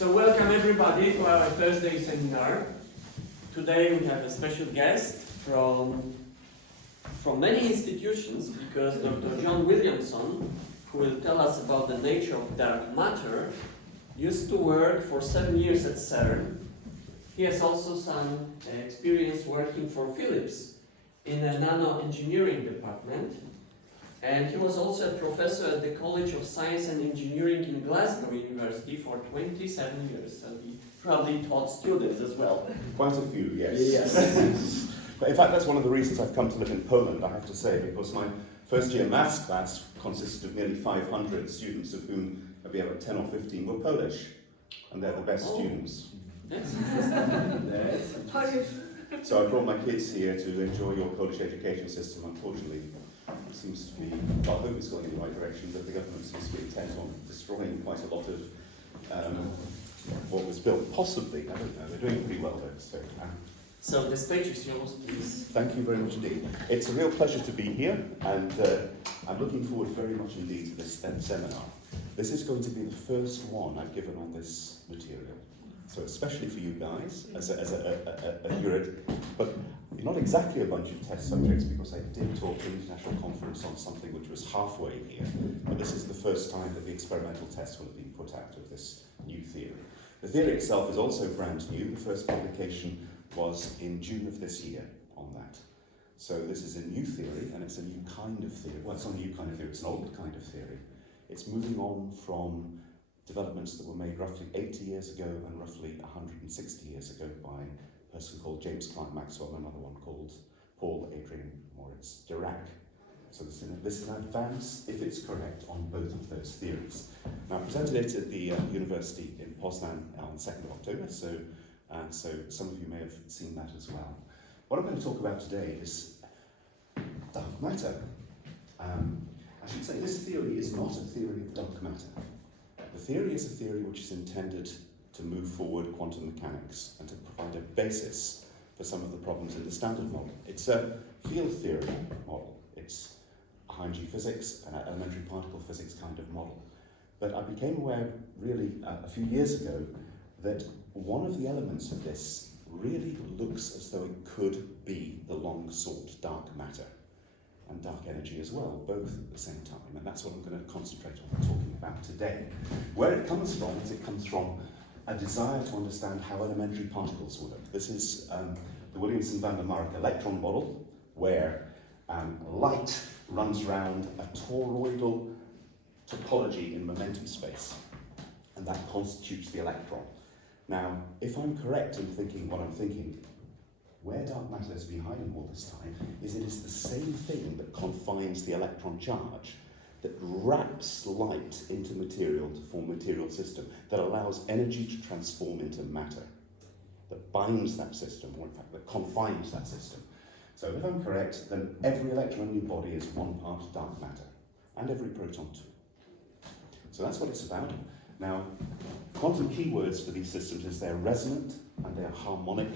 So welcome everybody to our Thursday seminar. Today we have a special guest from many institutions, because Dr. John Williamson, who will tell us about the nature of dark matter, used to work for 7 years at CERN. He has also some experience working for Philips in a nano engineering department. And he was also a professor at the College of Science and Engineering in Glasgow University for 27 years. So he probably taught students as well. Quite a few, yes. Yes. But in fact, that's one of the reasons I've come to live in Poland, I have to say, because my first year maths class consisted of nearly 500 students, of whom maybe about 10 or 15 were Polish. And they're the best students. That's interesting. So I brought my kids here to enjoy your Polish education system. Unfortunately, it seems to be, well, I hope it's going in the right direction, but the government seems to be intent on destroying quite a lot of what was built. Possibly, I don't know. They're doing pretty well though. So the stage is yours, please. Thank you very much indeed. It's a real pleasure to be here, and I'm looking forward very much indeed to this seminar. This is going to be the first one I've given on this material. So especially for you guys, but you're not exactly a bunch of test subjects, because I did talk to an international conference on something which was halfway here, but this is the first time that the experimental test will have been put out of this new theory. The theory itself is also brand new. The first publication was in June of this year on that. So this is a new theory, and it's a new kind of theory. Well, it's not a new kind of theory, it's an old kind of theory. It's moving on from developments that were made roughly 80 years ago and roughly 160 years ago by a person called James Clerk Maxwell and another one called Paul Adrian Moritz Dirac. So this is an advance, if it's correct, on both of those theories. Now, I presented it at the university in Poznan on the 2nd of October, so some of you may have seen that as well. What I'm going to talk about today is dark matter. I should say this theory is not a theory of dark matter. The theory is a theory which is intended to move forward quantum mechanics and to provide a basis for some of the problems in the standard model. It's a field theory model. It's a high-energy physics, an elementary particle physics kind of model. But I became aware really a few years ago that one of the elements of this really looks as though it could be the long-sought dark matter and dark energy as well, both at the same time. And that's what I'm going to concentrate on talking about today. Where it comes from is it comes from a desire to understand how elementary particles work. This is the Williamson van der Mark electron model, where light runs around a toroidal topology in momentum space, and that constitutes the electron. Now, if I'm correct in thinking what I'm thinking, where dark matter has been hiding all this time is it is the same thing that confines the electron charge, that wraps light into material to form a material system, that allows energy to transform into matter, that binds that system, or in fact that confines that system. So if I'm correct, then every electron in your body is one part dark matter, and every proton too. So that's what it's about. Now, quantum keywords for these systems is they're resonant, and they are harmonic,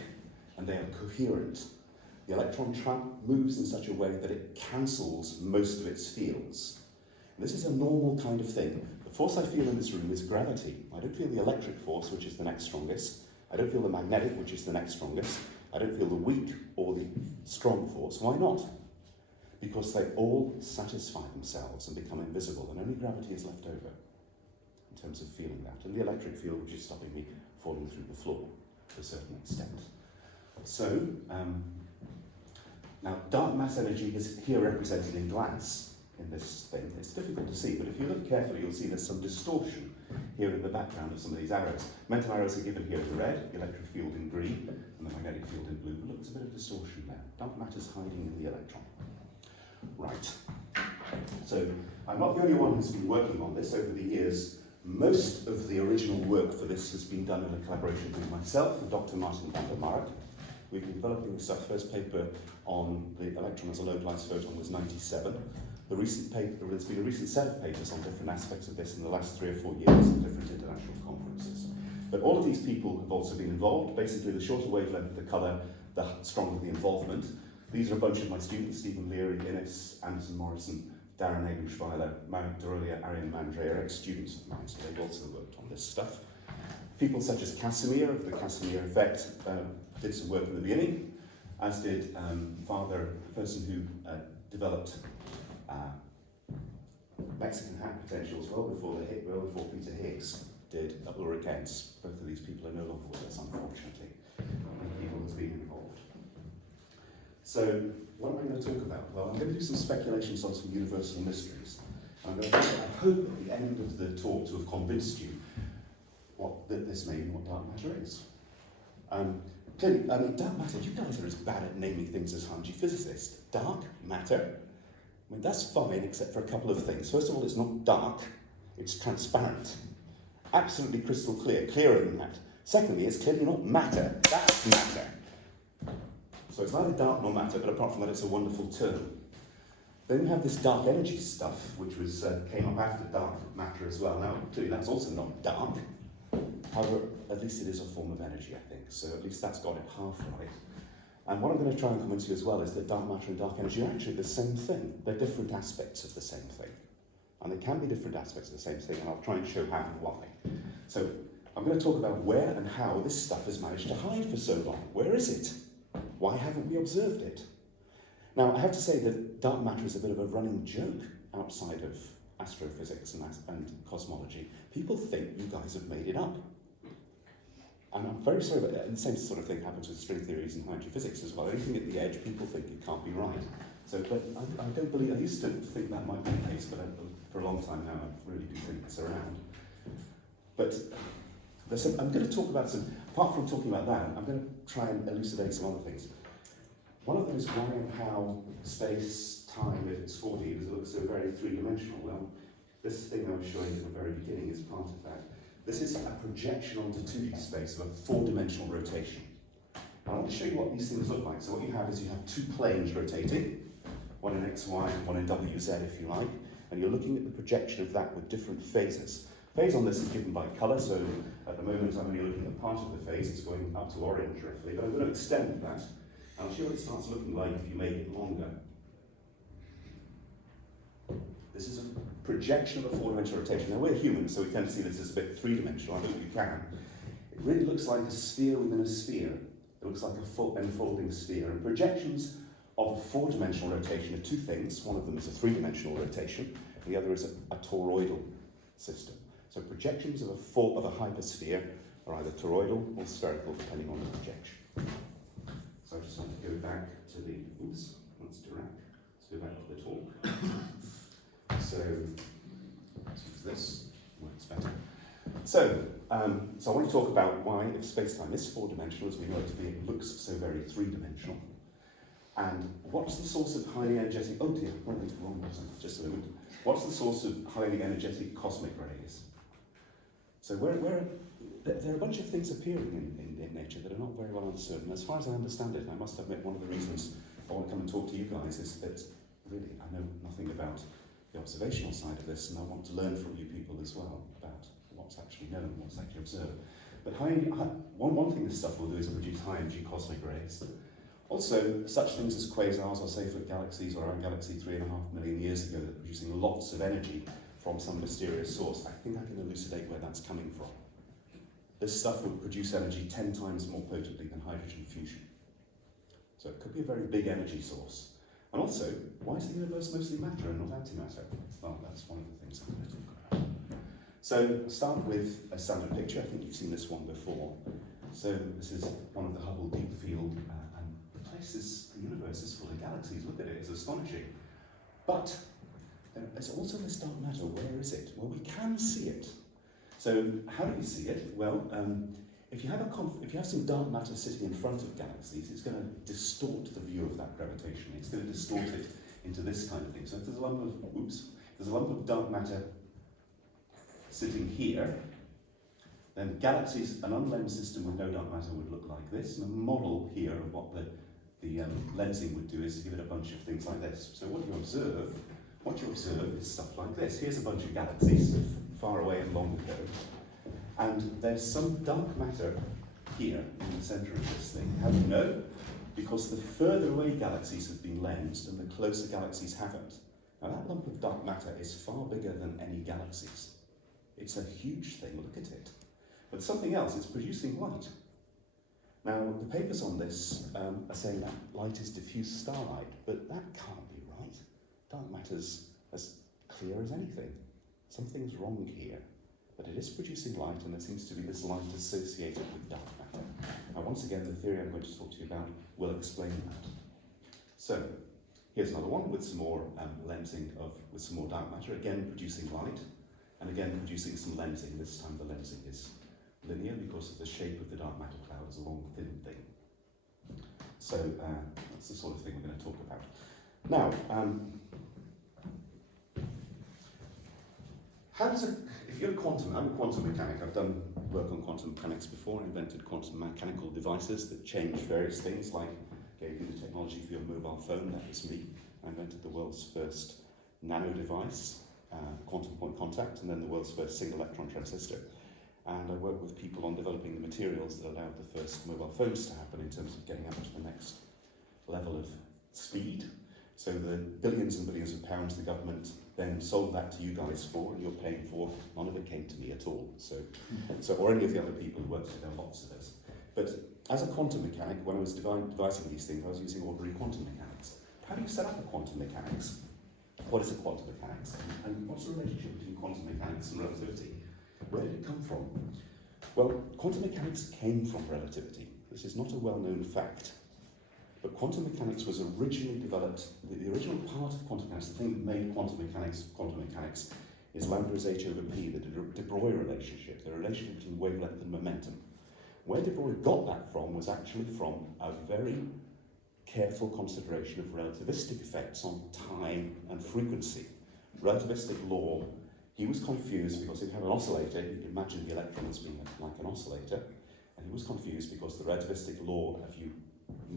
and they are coherent. The electron moves in such a way that it cancels most of its fields. And this is a normal kind of thing. The force I feel in this room is gravity. I don't feel the electric force, which is the next strongest. I don't feel the magnetic, which is the next strongest. I don't feel the weak or the strong force. Why not? Because they all satisfy themselves and become invisible, and only gravity is left over in terms of feeling that. And the electric field, which is stopping me falling through the floor to a certain extent. So, now dark mass energy is here represented in glass in this thing. It's difficult to see, but if you look carefully, you'll see there's some distortion here in the background of some of these arrows. Momentum arrows are given here in red, the electric field in green, and the magnetic field in blue. But look, there's a bit of distortion there. Dark matter's hiding in the electron. Right. So, I'm not the only one who's been working on this over the years. Most of the original work for this has been done in a collaboration with myself and Dr. Martin van der Mark. We've been developing this stuff. First paper on the electron as a localized photon was 97. There's been a recent set of papers on different aspects of this in the last 3 or 4 years at different international conferences. But all of these people have also been involved. Basically, the shorter wavelength, the colour, the stronger the involvement. These are a bunch of my students: Stephen Leary, Innes, Anderson Morrison, Darren Abenschweiler, Mount Derulia, Arian Mandre are ex-students of mine, so they've also worked on this stuff. People such as Casimir of the Casimir effect did some work in the beginning, as did a person who developed Mexican hat potentials well before Peter Higgs did Ulrich Entz. Both of these people are no longer with us, unfortunately. People that's been involved. So, what am I going to talk about? Well, I'm going to do some speculations on some universal mysteries. I hope at the end of the talk to have convinced you that this may be what dark matter is. Clearly, dark matter, you guys are as bad at naming things as Hanji physicists. Dark matter, that's fine except for a couple of things. First of all, it's not dark, it's transparent. Absolutely crystal clear, clearer than that. Secondly, it's clearly not matter, that's matter. So it's neither dark nor matter, but apart from that, it's a wonderful term. Then we have this dark energy stuff, which came up after dark matter as well. Now, clearly that's also not dark. However, at least it is a form of energy, I think. So at least that's got it half right. And what I'm going to try and convince you as well is that dark matter and dark energy are actually the same thing. They're different aspects of the same thing. And they can be different aspects of the same thing, and I'll try and show how and why. So I'm going to talk about where and how this stuff has managed to hide for so long. Where is it? Why haven't we observed it? Now, I have to say that dark matter is a bit of a running joke outside of astrophysics and cosmology. People think you guys have made it up. And I'm very sorry, but the same sort of thing happens with string theories and hydrogen physics as well. Anything at the edge, people think it can't be right. So, but I don't believe, I used to think that might be the case, but for a long time now, I really do think it's around. But I'm going to talk about some, apart from talking about that, I'm going to try and elucidate some other things. One of them is why and how space, time, if it's 4D, does it look so very three-dimensional? Well, this thing I was showing you at the very beginning is part of that. This is a projection onto 2D space of a four-dimensional rotation. I want to show you what these things look like. So what you have is you have two planes rotating, one in XY and one in WZ, if you like, and you're looking at the projection of that with different phases. Phase on this is given by colour, so at the moment I'm only looking at part of the phase, it's going up to orange roughly, but I'm going to extend that, and I'll show you what it starts looking like if you make it longer. This is a projection of a four-dimensional rotation. Now we're humans, so we tend to see this as a bit three-dimensional. I hope you can. It really looks like a sphere within a sphere. It looks like a full enfolding sphere. And projections of a four-dimensional rotation are two things. One of them is a three-dimensional rotation, and the other is a toroidal system. So projections of a hypersphere are either toroidal or spherical, depending on the projection. So I just want to go back to the, let's go back to the talk. So let's use this, works better. So I want to talk about why, if space-time is four-dimensional, as we know it to be, it looks so very three-dimensional. And what's the source of highly energetic, oh dear, went into the wrong button, just a moment. What's the source of highly energetic cosmic rays? So there are a bunch of things appearing in nature that are not very well uncertain. As far as I understand it, I must admit one of the reasons I want to come and talk to you guys is that really I know nothing about the observational side of this, and I want to learn from you people as well about what's actually known, what's actually observed. But one thing this stuff will do is produce high-energy cosmic rays. Also, such things as quasars or Seyfert galaxies or our galaxy 3.5 million years ago that are producing lots of energy from some mysterious source. I think I can elucidate where that's coming from. This stuff would produce energy 10 times more potently than hydrogen fusion. So it could be a very big energy source. And also, why is the universe mostly matter and not antimatter? Well, that's one of the things I'm going to talk about. So, start with a standard picture. I think you've seen this one before. So, this is one of the Hubble Deep Field, and the universe is full of galaxies. Look at it, it's astonishing. But there's also this dark matter. Where is it? Well, we can see it. So, how do we see it? Well, if you have some dark matter sitting in front of galaxies, it's going to distort the view of that gravitation. It's going to distort it into this kind of thing. So if there's a lump of dark matter sitting here, then galaxies, an unlensed system with no dark matter would look like this. And a model here of what the lensing would do is to give it a bunch of things like this. So what you observe is stuff like this. Here's a bunch of galaxies far away and long ago. And there's some dark matter here in the centre of this thing. How do you know? Because the further away galaxies have been lensed and the closer galaxies haven't. Now that lump of dark matter is far bigger than any galaxies. It's a huge thing, look at it. But something else, it's producing light. Now, the papers on this are saying that light is diffuse starlight, but that can't be right. Dark matter's as clear as anything. Something's wrong here. But it is producing light, and there seems to be this light associated with dark matter. Now, once again, the theory I'm going to talk to you about will explain that. So, here's another one with some more lensing with some more dark matter, again producing light, and again producing some lensing. This time the lensing is linear because of the shape of the dark matter cloud as a long, thin thing. So, that's the sort of thing we're going to talk about. Now, if you're I'm a quantum mechanic. I've done work on quantum mechanics before. I invented quantum mechanical devices that change various things, like gave you the technology for your mobile phone. That was me. I invented the world's first nano device, quantum point contact, and then the world's first single electron transistor. And I worked with people on developing the materials that allowed the first mobile phones to happen in terms of getting up to the next level of speed. So the billions and billions of pounds the government then sold that to you guys for, and you're paying for, none of it came to me at all. So or any of the other people who worked there, lots of us. But as a quantum mechanic, when I was devising these things, I was using ordinary quantum mechanics. How do you set up a quantum mechanics? What is a quantum mechanics? And what's the relationship between quantum mechanics and relativity? Where did it come from? Well, quantum mechanics came from relativity. This is not a well-known fact. But quantum mechanics was originally developed, the original part of quantum mechanics, the thing that made quantum mechanics is lambda is h over p, the de Broglie relationship, the relationship between wavelength and momentum. Where de Broglie got that from was actually from a very careful consideration of relativistic effects on time and frequency. Relativistic law, he was confused because if you have an oscillator, you can imagine the electron as being like an oscillator, and he was confused because the relativistic law, if you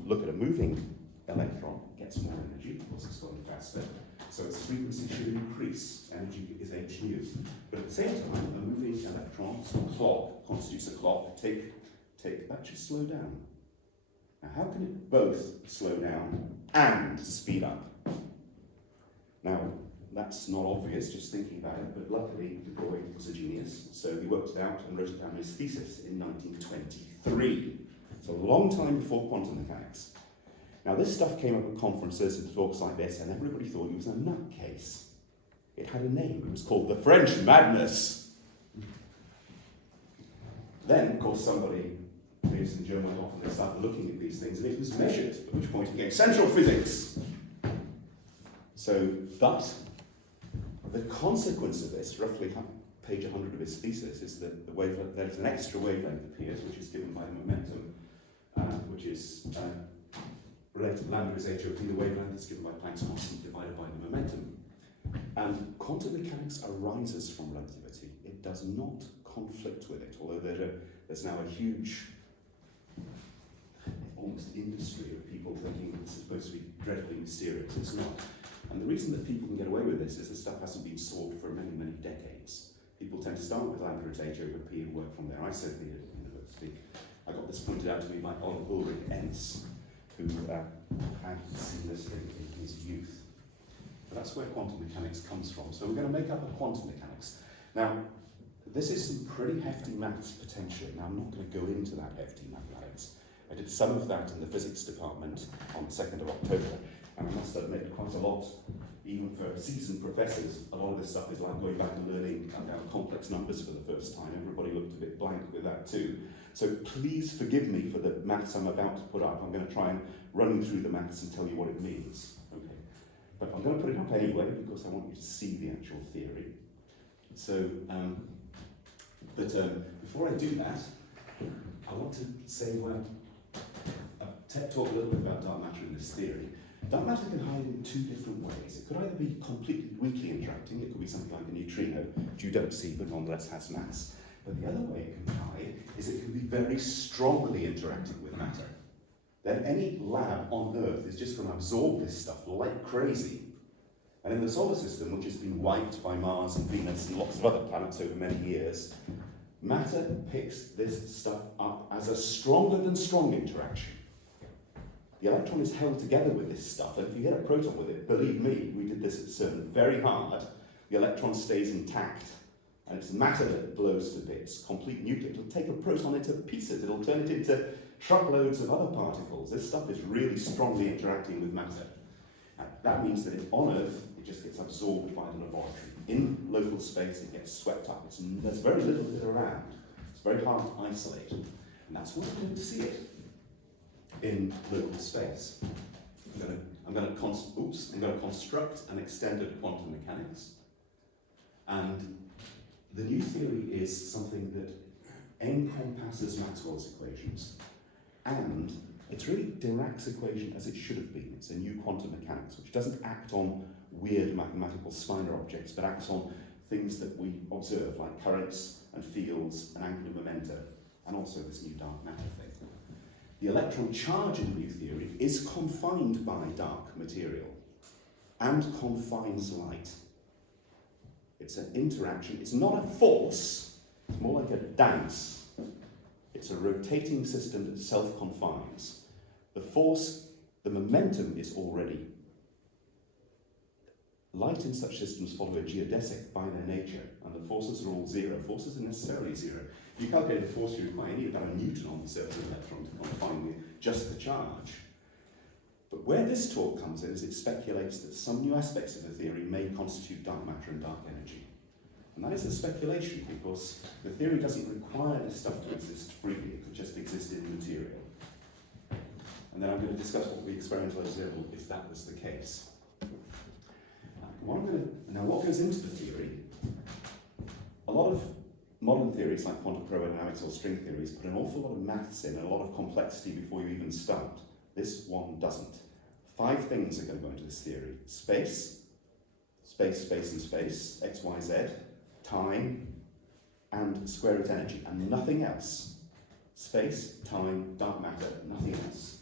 look at a moving electron, it gets more energy because it's going faster, so its frequency should increase. Energy is h nu. But at the same time, a moving electron, so a clock, constitutes a clock, tick, tick, that should slow down. Now, how can it both slow down and speed up? Now, that's not obvious just thinking about it, but luckily de Broglie was a genius, so he worked it out and wrote it down in his thesis in 1923. So a long time before quantum mechanics. Now this stuff came up at conferences and talks like this, and everybody thought he was a nutcase. It had a name, it was called the French Madness. Then, of course, somebody, Williamson and Joe went off and they started looking at these things, and it was measured, at which point it became central physics. So, but the consequence of this, roughly page 100 of his thesis, is that the wavelength, there's an extra wavelength appears, which is given by the momentum, which is related to lambda is h over t, the wavelength is given by Planck's constant divided by the momentum. And quantum mechanics arises from relativity. It does not conflict with it, although there's now a huge, almost industry of people thinking this is supposed to be dreadfully mysterious. It's not. And the reason that people can get away with this is this stuff hasn't been solved for many, many decades. People tend to start with lambda is h over p and work from there. I certainly did at university. I got this pointed out to me by Ulrich Enz, who had seen this thing in his youth. But that's where quantum mechanics comes from. So we're going to make up a quantum mechanics. Now, this is some pretty hefty maths potentially. Now, I'm not going to go into that hefty mathematics. I did some of that in the physics department on the 2nd of October, and I must admit quite a lot, even for seasoned professors, a lot of this stuff is like going back and learning complex numbers for the first time. Everybody looked a bit blank with that too. So please forgive me for the maths I'm about to put up. I'm going to try and run through the maths and tell you what it means. Okay. But I'm going to put it up anyway because I want you to see the actual theory. So, before I do that, I want to say, talk a little bit about dark matter in this theory. Dark matter can hide in two different ways. It could either be completely weakly interacting, it could be something like a neutrino, which you don't see but nonetheless has mass. But the other way it can hide is it can be very strongly interacting with matter. Then any lab on Earth is just going to absorb this stuff like crazy. And in the solar system, which has been wiped by Mars and Venus and lots of other planets over many years, matter picks this stuff up as a stronger than strong interaction. The electron is held together with this stuff, and if you hit a proton with it, believe me, we did this at CERN very hard, the electron stays intact And it's matter that blows to bits, complete nuclear. It'll take a proton into pieces, it'll turn it into truckloads of other particles. This stuff is really strongly interacting with matter. And that means that on Earth, it just gets absorbed by the laboratory. In local space, it gets swept up. There's very little of it around. It's very hard to isolate. And that's why we don't see it in local space. I'm going to construct an extended quantum mechanics. And the new theory is something that encompasses Maxwell's equations, and it's really Dirac's equation as it should have been. It's a new quantum mechanics, which doesn't act on weird mathematical spinor objects, but acts on things that we observe, like currents and fields and angular momenta, and also this new dark matter thing. The electron charge in the new theory is confined by dark material and confines light. It's an interaction. It's not a force. It's more like a dance. It's a rotating system that self-confines. The force, the momentum is already. Light in such systems follow a geodesic by their nature, and the forces are all zero. Forces are necessarily zero. If you calculate the force you require, you need about a Newton on the surface of an electron to confine just the charge. But where this talk comes in is it speculates that some new aspects of the theory may constitute dark matter and dark energy. And that is a speculation because the theory doesn't require this stuff to exist freely, it could just exist in material. And then I'm going to discuss what the experimental observable if that was the case. Now what goes into the theory? A lot of modern theories like quantum chromodynamics or string theories put an awful lot of maths in and a lot of complexity before you even start. This one doesn't. 5 things are going to go into this theory. Space, and space, x, y, z, time, and square root energy, and nothing else. Space, time, dark matter, nothing else.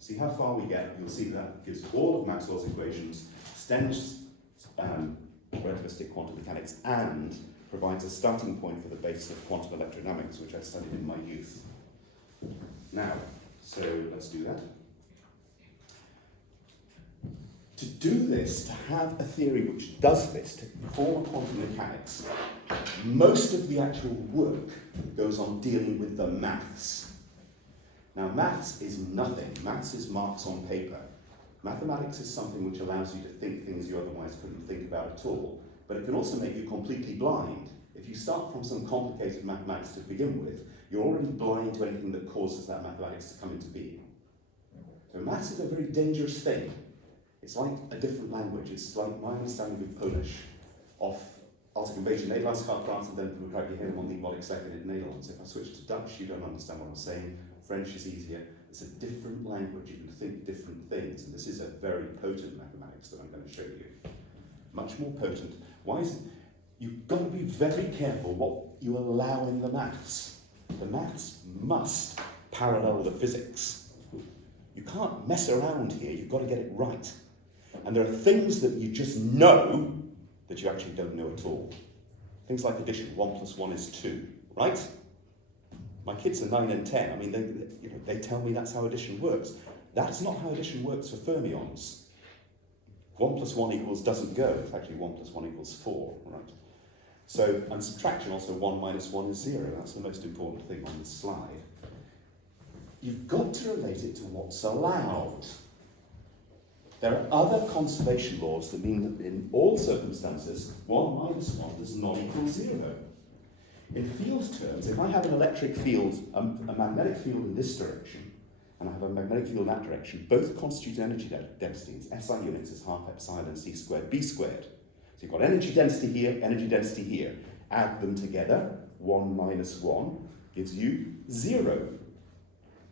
See how far we get, you'll see that gives all of Maxwell's equations, extends relativistic quantum mechanics, and provides a starting point for the basis of quantum electrodynamics, which I studied in my youth. Now, so let's do that. To do this, to have a theory which does this, to form quantum mechanics, most of the actual work goes on dealing with the maths. Now, maths is nothing. Maths is marks on paper. Mathematics is something which allows you to think things you otherwise couldn't think about at all, but it can also make you completely blind. If you start from some complicated mathematics to begin with, you're already blind to anything that causes that mathematics to come into being. So maths is a very dangerous thing. It's like a different language. It's like my understanding of Polish, of als ik een beetje Nederlands ga praten, dan begrijp je helemaal niet wat ik zeg in het Nederlands. If I switch to Dutch, you don't understand what I'm saying. French is easier. It's a different language. You can think different things. And this is a very potent mathematics that I'm going to show you. Much more potent. Why is it? You've got to be very careful what you allow in the maths. The maths must parallel the physics. You can't mess around here. You've got to get it right. And there are things that you just know that you actually don't know at all. Things like addition. 1 + 1 is 2, right? My kids are 9 and 10. I mean, they tell me that's how addition works. That's not how addition works for fermions. 1 + 1 doesn't go. It's actually 1 + 1 = 4, right? So, and subtraction also, 1 - 1 is 0. That's the most important thing on this slide. You've got to relate it to what's allowed. There are other conservation laws that mean that in all circumstances, 1 - 1 does not equal 0. In field terms, if I have an electric field, a magnetic field in this direction, and I have a magnetic field in that direction, both constitute energy densities. SI units is half epsilon c squared b squared. So you've got energy density here, energy density here. Add them together, 1 - 1 gives you 0.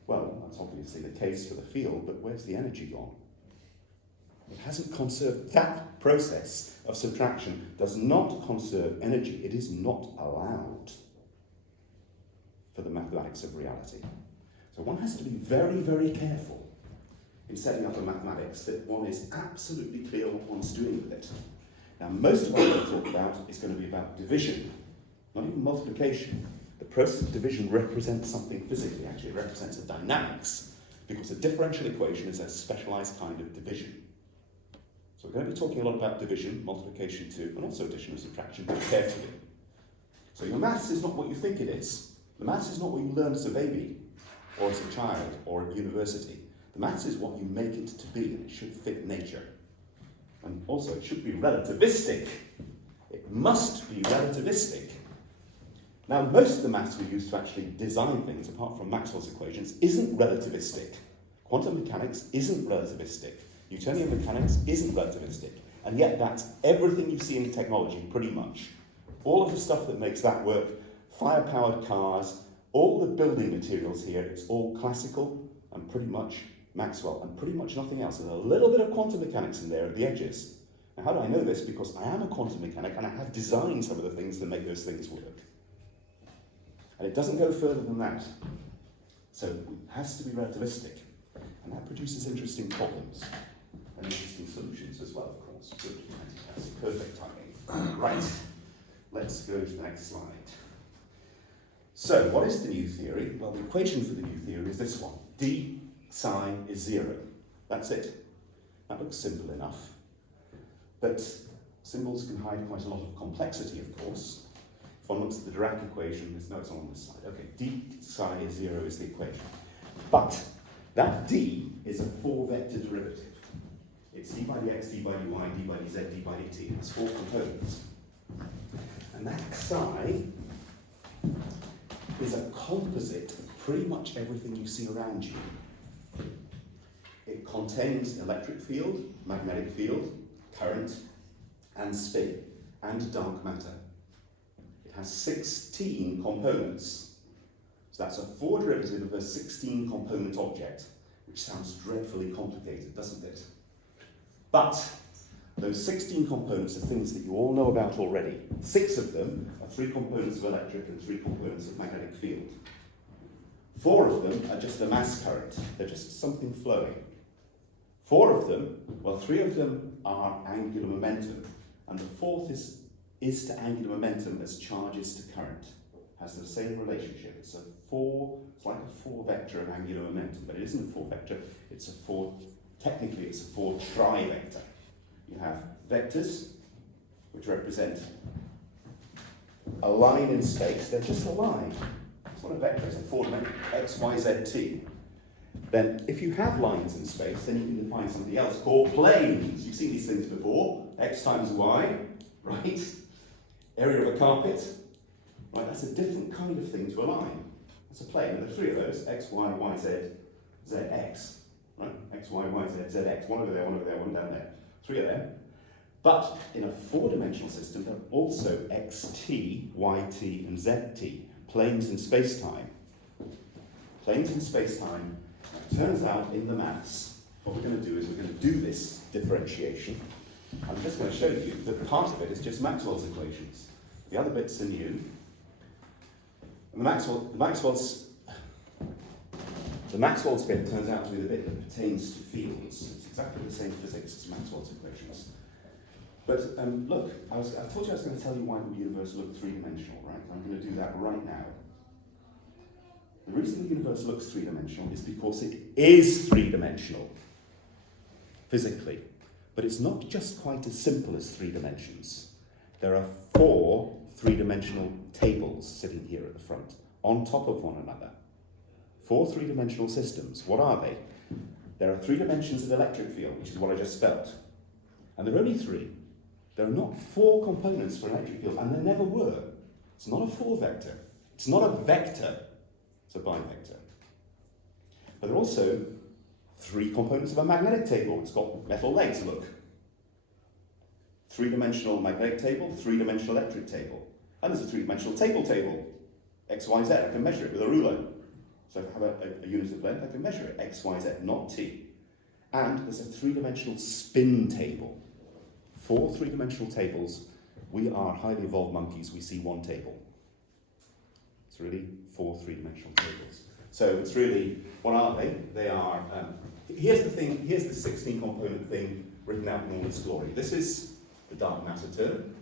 Well, that's obviously the case for the field, but where's the energy gone? It hasn't conserved. That process of subtraction does not conserve energy. It is not allowed for the mathematics of reality. So one has to be very, very careful in setting up a mathematics that one is absolutely clear what one's doing with it. Now, most of what I'm going to talk about is going to be about division, not even multiplication. The process of division represents something physically, actually. It represents a dynamics, because a differential equation is a specialized kind of division. So we're going to be talking a lot about division, multiplication too, and also addition and subtraction, but carefully. So your maths is not what you think it is. The maths is not what you learn as a baby, or as a child, or at university. The maths is what you make it to be, and it should fit nature. And also, it should be relativistic. It must be relativistic. Now, most of the maths we use to actually design things, apart from Maxwell's equations, isn't relativistic. Quantum mechanics isn't relativistic. Newtonian mechanics isn't relativistic. And yet that's everything you see in technology, pretty much. All of the stuff that makes that work, fire-powered cars, all the building materials here, it's all classical and pretty much Maxwell and pretty much nothing else. There's a little bit of quantum mechanics in there at the edges. Now, how do I know this? Because I am a quantum mechanic and I have designed some of the things that make those things work. And it doesn't go further than that. So it has to be relativistic. And that produces interesting problems and interesting solutions as well, of course. Good, that's perfect timing. Right, let's go to the next slide. So what is the new theory? Well, the equation for the new theory is this one. D psi is 0. That's it. That looks simple enough. But symbols can hide quite a lot of complexity, of course. If one looks at the Dirac equation, no, it's on this side. Okay, d psi is 0 is the equation. But that d is a 4-vector derivative. It's d by dx, d by dy, d by dz, d by dt. It's 4 components. And that psi is a composite of pretty much everything you see around you. It contains electric field, magnetic field, current, and spin, and dark matter. It has 16 components. So that's a 4 derivative of a 16 component object, which sounds dreadfully complicated, doesn't it? But those 16 components are things that you all know about already. 6 of them are 3 components of electric and 3 components of magnetic field. 4 of them are just a mass current. They're just something flowing. 4 of them, well, 3 of them are angular momentum, and the 4th is to angular momentum as charges to current. Has the same relationship. It's like a 4-vector of angular momentum, but it isn't a 4-vector, technically it's a 4 trivector. You have vectors, which represent a line in space. They're just a line. It's not a vector, it's a 4-dimensional x, y, z, t. Then, if you have lines in space, then you can define something else called planes. You've seen these things before. X times y, right? Area of a carpet, right? That's a different kind of thing to a line. That's a plane. And there are 3 of those, x, y, y, z, z, x. Right? X, y, y, z, z, x. One over there, one over there, one down there. 3 of them. But in a 4-dimensional system, there are also xt, yt, and zt, planes in space-time. Planes in space-time. It turns out in the maths, what we're going to do is we're going to do this differentiation. I'm just going to show you that part of it is just Maxwell's equations. The other bits are new. And the Maxwell's bit turns out to be the bit that pertains to fields. It's exactly the same physics as Maxwell's equations. But look, I told you I was going to tell you why the universe looked 3-dimensional, right? I'm going to do that right now. The reason the universe looks 3-dimensional is because it is 3-dimensional, physically. But it's not just quite as simple as 3 dimensions. There are 4 3-dimensional tables sitting here at the front, on top of one another. 4 3-dimensional systems. What are they? There are 3 dimensions of electric field, which is what I just felt. And there are only 3. There are not 4 components for electric field, and there never were. It's not a 4-vector. It's not a vector. It's a bivector. But there are also 3 components of a magnetic table. It's got metal legs, look. 3-dimensional magnetic table, 3-dimensional electric table. And there's a 3-dimensional table, x, y, z. I can measure it with a ruler. So if I have a unit of length, I can measure it, x, y, z, not t. And there's a 3-dimensional spin table. 4 3-dimensional tables. We are highly evolved monkeys. We see 1 table. It's really 4 3-dimensional tables. So it's really, what are they? They are, here's the thing, here's the 16-component thing written out in all its glory. This is the dark matter term,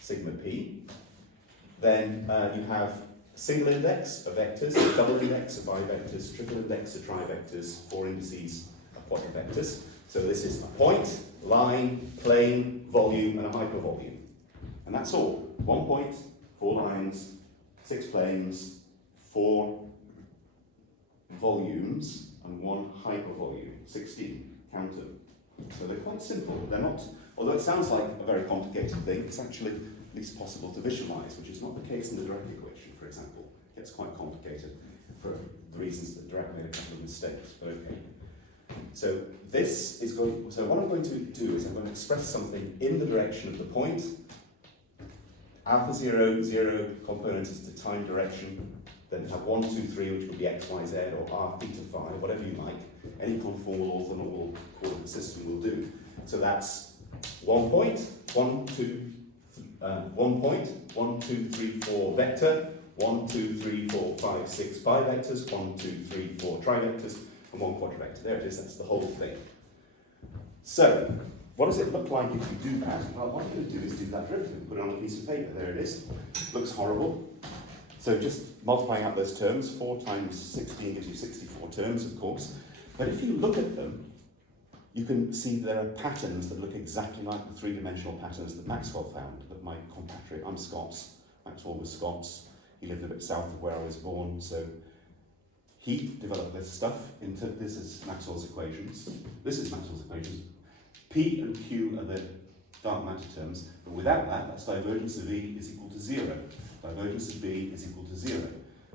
sigma p. Then you have single index of vectors, double index of bivectors, triple index of trivectors, 4 indices of quadrivectors. So this is a point, line, plane, volume, and a hypervolume. And that's all. 1 point, 4 lines, 6 planes, 4 volumes, and 1 hypervolume, 16, count them. So they're quite simple. They're not, although it sounds like a very complicated thing, it's actually at least possible to visualize, which is not the case in the direct equation, for example. It gets quite complicated for the reasons that Dirac made a couple of mistakes, but okay. So this is going, so what I'm going to do is I'm going to express something in the direction of the point. Alpha 0, 0 component is the time direction. Then have 1, 2, 3, which will be x, y, z, or r, theta, phi, whatever you like. Any conformal orthonormal coordinate system will do. So that's 1 point, 1, 2, 1 point, 1, 2, 3, 4 vector, 1, 2, 3, 4, 5, 6 bivectors, 1, 2, 3, 4 trivectors, and 1 quadravector. There it is, that's the whole thing. So, what does it look like if you do that? Well, what I'm going to do is do that derivative, put it on a piece of paper. There it is. Looks horrible. So just multiplying out those terms, 4 times 16 gives you 64 terms, of course. But if you look at them, you can see there are patterns that look exactly like the 3-dimensional patterns that Maxwell found, that my compatriot, I'm Scots, Maxwell was Scots, he lived a bit south of where I was born, so he developed this stuff into, this is Maxwell's equations, this is Maxwell's equations, P and Q are the dark matter terms, but without that, that's divergence of E is equal to 0. Divergence of B is equal to 0.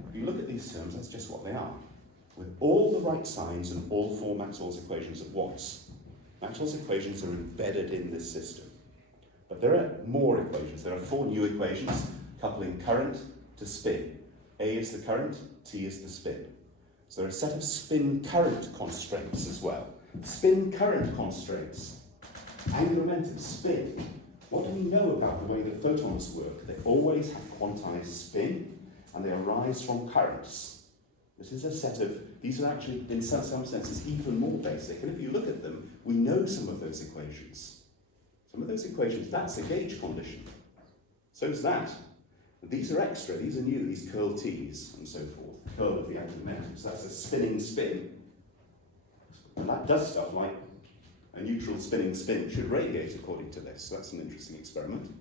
If you look at these terms, that's just what they are. With all the right signs and all 4 Maxwell's equations at once. Maxwell's equations are embedded in this system. But there are more equations. There are 4 new equations coupling current to spin. A is the current, T is the spin. So there are a set of spin-current constraints as well. Spin-current constraints. Angular momentum, spin. What do we know about the way that photons work? They always have quantized spin, and they arise from currents. This is a set of, these are actually, in some senses, even more basic. And if you look at them, we know some of those equations. Some of those equations, that's a gauge condition. So is that. These are extra, these are new, these curl T's and so forth. Curl of the angular momentum. So that's a spinning spin. And that does stuff like a neutral spinning spin should radiate according to this. So that's an interesting experiment.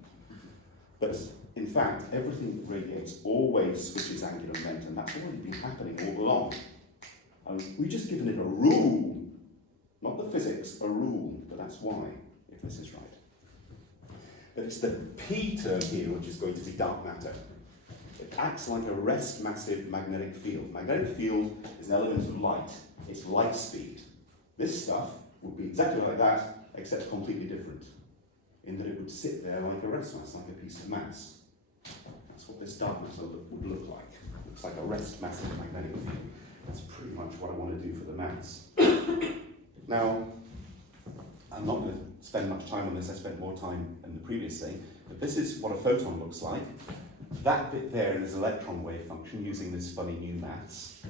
But in fact, everything that radiates always switches angular momentum. That's already been happening all along. We've just given it a rule. Not the physics, a rule. But that's why, if this is right. But it's the P term here which is going to be dark matter. It acts like a rest massive magnetic field. Magnetic field is an element of light. It's light speed. This stuff would be exactly like that, except completely different, in that it would sit there like a rest mass, like a piece of mass. That's what this dark matter would look like. It looks like a rest massive magnetic field. That's pretty much what I want to do for the maths. Now, I'm not going to spend much time on this. I spent more time in the previous thing, but this is what a photon looks like. That bit there is an electron wave function using this funny new maths.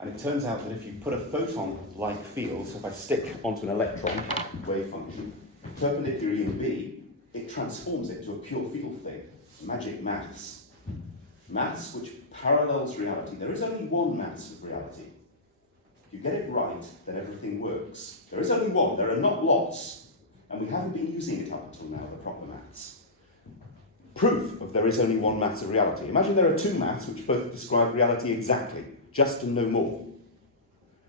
And it turns out that if you put a photon-like field, so if I stick onto an electron wave function, perpendicular E and B, it transforms it to a pure field thing. Magic maths. Maths which parallels reality. There is only one maths of reality. If you get it right, then everything works. There is only one, there are not lots. And we haven't been using it up until now, the proper maths. Proof of there is only one maths of reality. Imagine there are 2 maths which both describe reality exactly. Just and no more.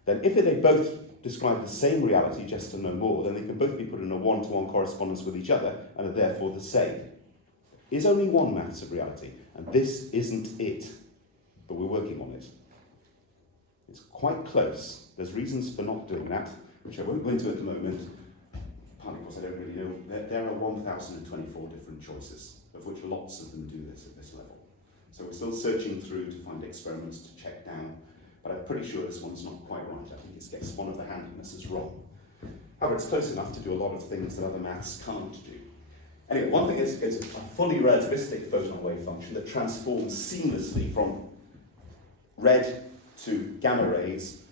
Then if they both describe the same reality, just and no more, then they can both be put in a one-to-one correspondence with each other and are therefore the same. Is only one maths of reality, and this isn't it, but we're working on it. It's quite close. There's reasons for not doing that, which I won't go into at the moment, partly because I don't really know. There are 1,024 different choices, of which lots of them do this at this level. So we're still searching through to find experiments to check down, but I'm pretty sure this one's not quite right. I think it gets one of the handednesses wrong. However, it's close enough to do a lot of things that other maths can't do. Anyway, one thing is it's a fully relativistic photon wave function that transforms seamlessly from red to gamma rays,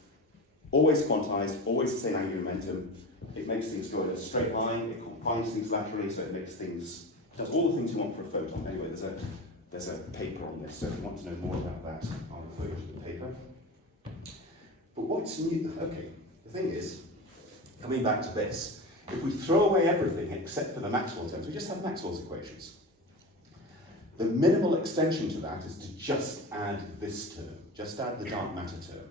always quantized, always the same angular momentum. It makes things go in a straight line, it confines things laterally, so it makes things, does all the things you want for a photon. Anyway, there's a paper on this, so if you want to know more about that, I'll refer you to the paper. But what's new? Okay, the thing is, coming back to this, if we throw away everything except for the Maxwell terms, we just have Maxwell's equations. The minimal extension to that is to just add this term, just add the dark matter term.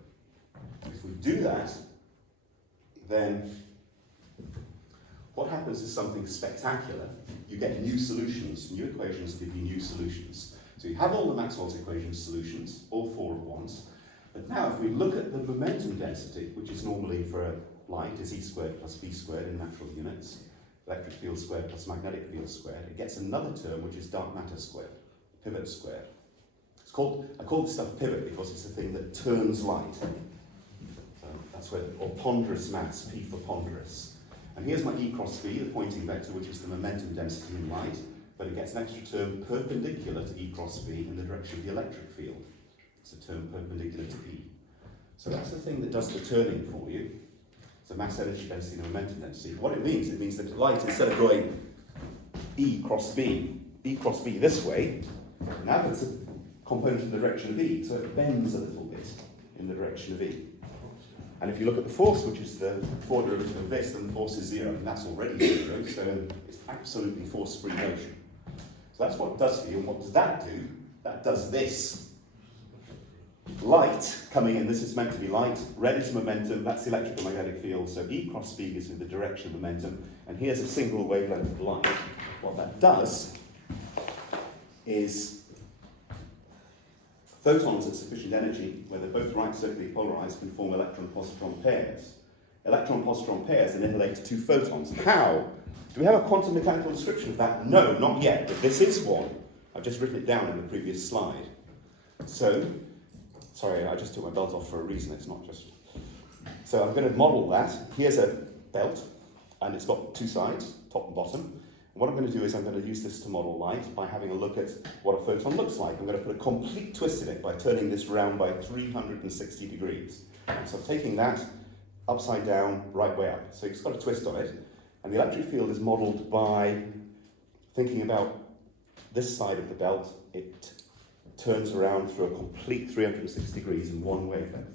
If we do that, then what happens is something spectacular. You get new solutions. New equations give you new solutions. So you have all the Maxwell's equations solutions, all four at once. But now if we look at the momentum density, which is normally for light is E squared plus B squared in natural units, electric field squared plus magnetic field squared, it gets another term which is dark matter squared, pivot squared. I call this stuff pivot because it's the thing that turns light. So that's where, or ponderous mass, P for ponderous. And here's my E cross B, the Poynting vector, which is the momentum density in light, but it gets an extra term perpendicular to E cross B in the direction of the electric field. It's a term perpendicular to E. So that's the thing that does the turning for you. So mass, energy density, and momentum density. What it means that light, instead of going E cross B this way, now it's a component in the direction of E, so it bends a little bit in the direction of E. And if you look at the force, which is the four derivative of this, then the force is zero, and that's already zero, so it's absolutely force-free motion. So that's what it does for you, and what does that do? That does this. Light coming in, this is meant to be light, red is momentum, that's the electrical magnetic field, so E cross B is in the direction of momentum, and here's a single wavelength of light. What that does is photons at sufficient energy, where they're both right circularly polarized, can form electron-positron pairs. Electron-positron pairs annihilate two photons. How? Do we have a quantum mechanical description of that? No, not yet, but this is one. I've just written it down in the previous slide. So, sorry, I just took my belt off for a reason, it's not just... So I'm going to model that. Here's a belt, and it's got two sides, top and bottom. What I'm going to do is I'm going to use this to model light by having a look at what a photon looks like. I'm going to put a complete twist in it by turning this round by 360 degrees. So taking that upside down, right way up. So it's got a twist on it. And the electric field is modelled by thinking about this side of the belt. It turns around through a complete 360 degrees in one wavelength.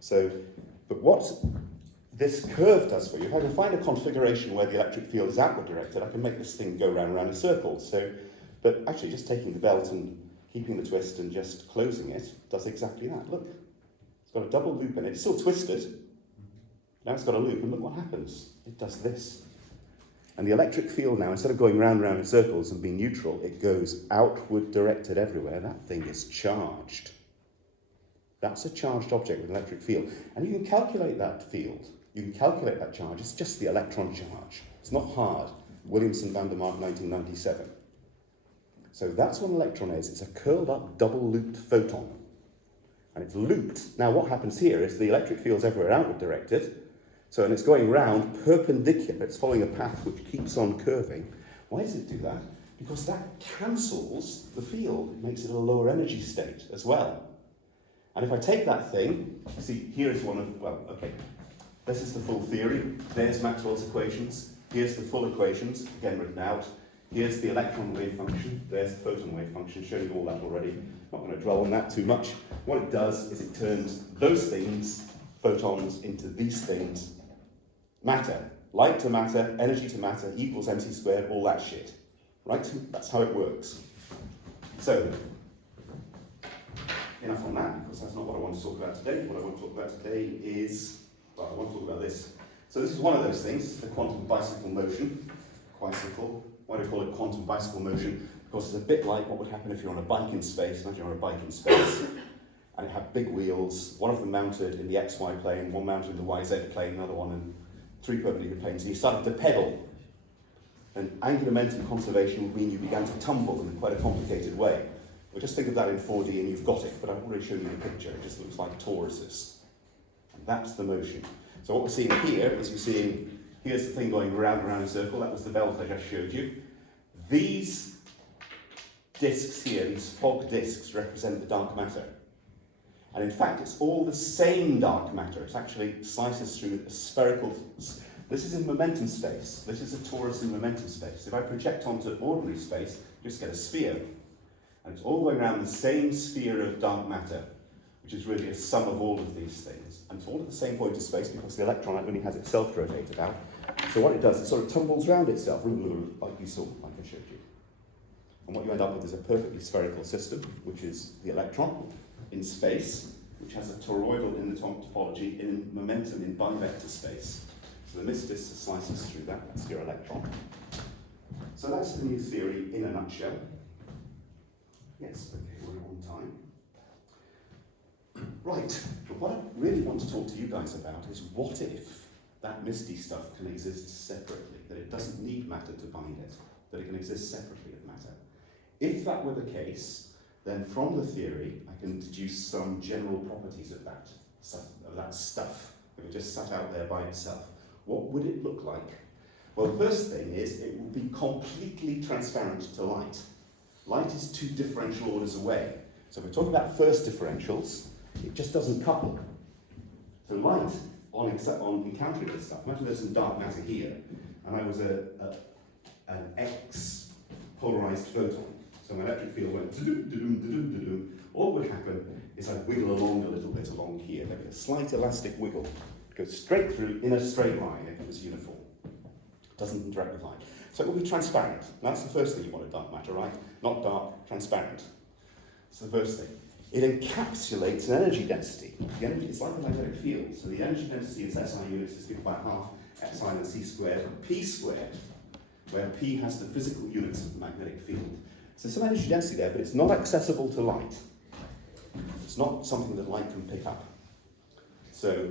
So, but what this curve does for you, if I can find a configuration where the electric field is outward directed, I can make this thing go round and round in circles. So, but actually just taking the belt and keeping the twist and just closing it does exactly that. Look, it's got a double loop in it. It's still twisted. Now it's got a loop, and look what happens. It does this. And the electric field now, instead of going round and round in circles and being neutral, it goes outward directed everywhere. That thing is charged. That's a charged object with an electric field. And you can calculate that field. You can calculate that charge. It's just the electron charge. It's not hard. Williamson, van der Mark, 1997. So that's what an electron is. It's a curled up, double looped photon. And it's looped. Now what happens here is the electric field's everywhere outward directed. So, and it's going round perpendicular. It's following a path which keeps on curving. Why does it do that? Because that cancels the field. It makes it a lower energy state as well. And if I take that thing, see, here is one of, well, okay. This is the full theory. There's Maxwell's equations. Here's the full equations, again written out. Here's the electron wave function. There's the photon wave function, showing you all that already. Not going to dwell on that too much. What it does is it turns those things, photons, into these things. Matter. Light to matter, energy to matter, equals mc squared, all that shit. Right? That's how it works. So, enough on that, because that's not what I want to talk about today. What I want to talk about today is, well, I want to talk about this. So this is one of those things, it's the quantum bicycle motion, Quicycle. Why do I call it quantum bicycle motion? Because it's a bit like what would happen if you're on a bike in space. Imagine you're on a bike in space, and it had big wheels, one of them mounted in the XY plane, one mounted in the YZ plane, another one in 3 perpendicular planes, and you started to pedal. And angular momentum conservation would mean you began to tumble in quite a complicated way. Well, just think of that in 4D and you've got it, but I've already shown you the picture. It just looks like toruses. And that's the motion. So what we're seeing here is we're seeing, here's the thing going round and round in a circle. That was the belt I just showed you. These discs here, these fog discs, represent the dark matter. And in fact, it's all the same dark matter. It actually slices through a spherical... This is in momentum space. This is a torus in momentum space. If I project onto ordinary space, you just get a sphere. And it's all going around the same sphere of dark matter, which is really a sum of all of these things. And it's all at the same point in space because the electron only has itself to rotate about. So what it does, it sort of tumbles around itself, like you saw, like I showed you. And what you end up with is a perfectly spherical system, which is the electron in space, which has a toroidal in the topology in momentum in bivector space. So the mist disk slices through that, that's your electron. So that's the new theory in a nutshell. Yes, okay, we're on time. Right, but what I really want to talk to you guys about is what if that misty stuff can exist separately, that it doesn't need matter to bind it, that it can exist separately of matter. If that were the case, then from the theory, I can deduce some general properties of that stuff, if it just sat out there by itself. What would it look like? Well, the first thing is it would be completely transparent to light. Light is two differential orders away. So if we're talking about first differentials, it just doesn't couple. So light, on encountering this stuff, imagine there's some dark matter here, and I was an X polarized photon. So my electric field went da-dum. All that would happen is I'd wiggle along a little bit along here, maybe a slight elastic wiggle. Go straight through in a straight line if it was uniform. Doesn't interact with light. So it will be transparent. That's the first thing you want in dark matter, right? Not dark, transparent. That's the first thing. It encapsulates an energy density. The energy, it's like a magnetic field. So the energy density in SI units is given by half epsilon c squared p squared, where p has the physical units of the magnetic field. So some energy density there, but it's not accessible to light. It's not something that light can pick up. So,